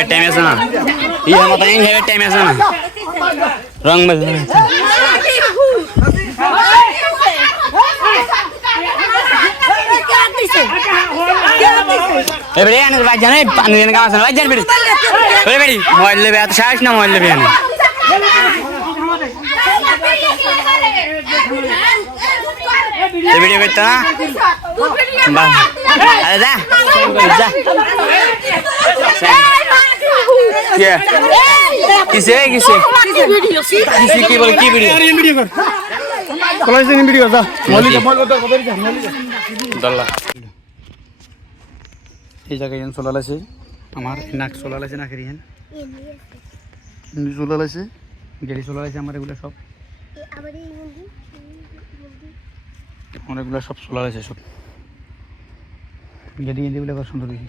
है टेमेस ना। ये हम अपने है टेमेस ना। रंग में ए बड़े आने बात जाने, पानी देने का मसला जाने बड़े बड़े बड़े मोबाइल में आते, शायद ना मोहल्ले में बैठ ए, बेटी बेटा बस। अरे जा। जा। এই জায়গায় এন চলাল আছে আমার নাক চলাল আছে নাকের চলাল আছে গেড়ি চলাল আছে আমার এগুলো সব। আমার সব চলাল আছে সব। গেড়ি গেঁদিগুলো সুন্দর দেখি।